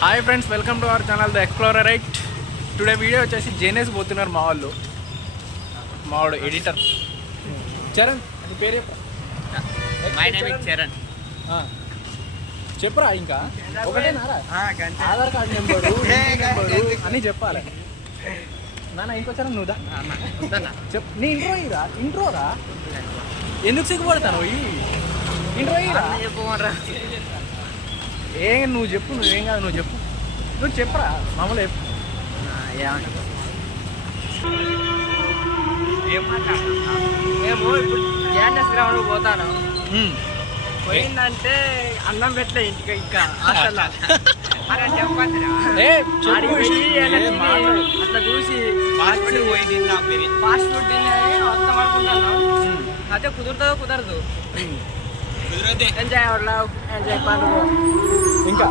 Hi friends, welcome to our channel the explorer right. Today video వచ్చేసి JNS పోతున్నారు మా వాడు ఎడిటర్ చరణ్. అది పేరు మై నేమ్ ఇస్ చరణ్. చెప్పురా, ఇంకా ఒకటేనారా? ఆధార్ కార్డు నెంబరు అని చెప్పాలి నాన్న. ఇంకో చరణ్ నువ్వుదా చెప్పు. నీ ఇంట్రోరా ఎందుకు సిగ్గుపడతాను? ఇంట్రో ఏం నువ్వు చెప్పు, నువ్వేం కాదు నువ్వు చెప్పు. నువ్వు చెప్పరా మామూలు చెప్పు. మేము ఇప్పుడు జేఎన్ఎస్ గ్రౌండ్ పోతాను. పోయిందంటే అన్నం పెట్టలే ఇంటికి, ఇంకా హాస్టల్లో చెప్పండి. అట్లా చూసి ఫాస్ట్ ఫుడ్ తిని వస్తాం అనుకుంటాను. అదే కుదురుతుందో కుదరదు. ఎంజాయ్ అవర్ లవ్, ఎంజాయ్ పండుగ. ఇంకా